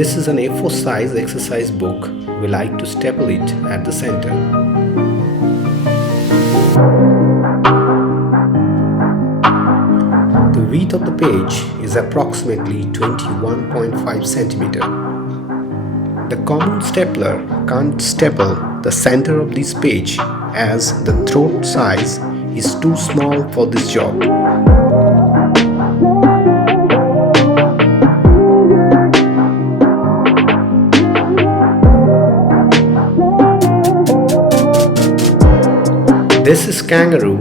This is an A4 size exercise book. We like to staple it at the center. The width of the page is approximately 21.5 centimeter. The common stapler can't staple the center of this page as the throat size is too small for this job. This is Kangaro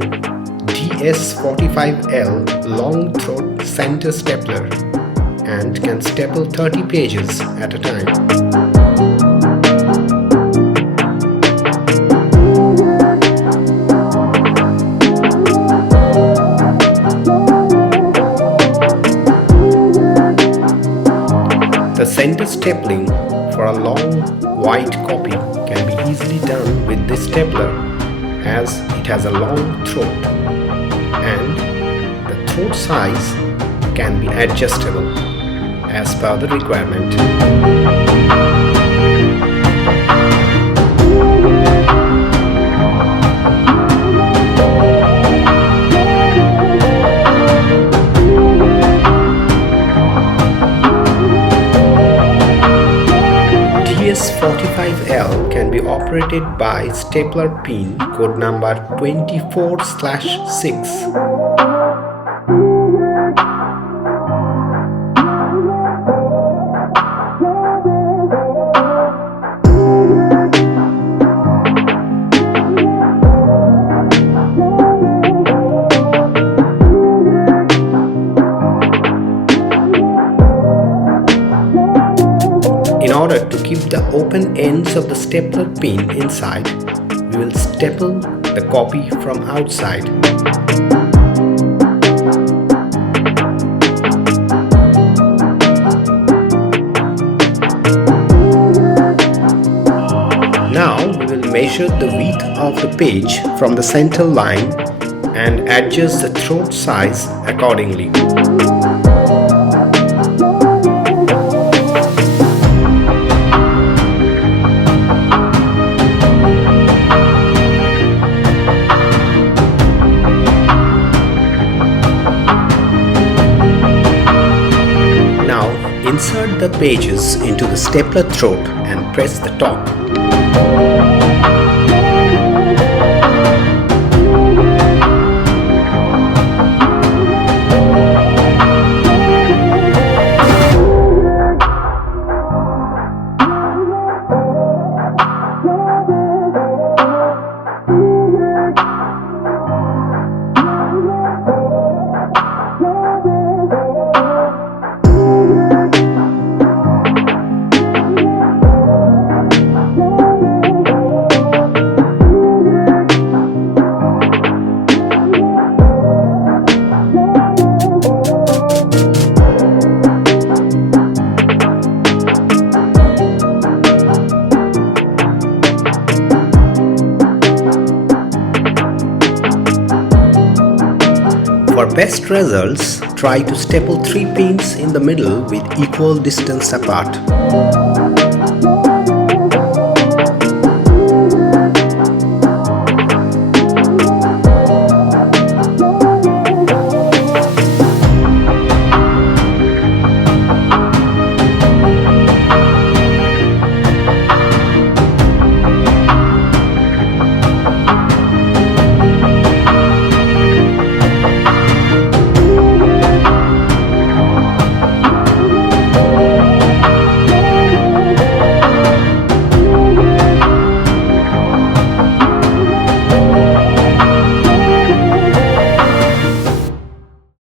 DS-45L long throat center stapler and can staple 30 pages at a time. The center stapling for a long white copy can be easily done with this stapler as it has a long throat and the throat size can be adjustable as per the requirement. DS-45L can be operated by stapler pin code number 24/6. In order to keep the open ends of the stapler pin inside, we will staple the copy from outside. Now we will measure the width of the page from the center line and adjust the throat size accordingly. Insert the pages into the stapler throat and press the top. For best results, try to staple 3 pins in the middle with equal distance apart.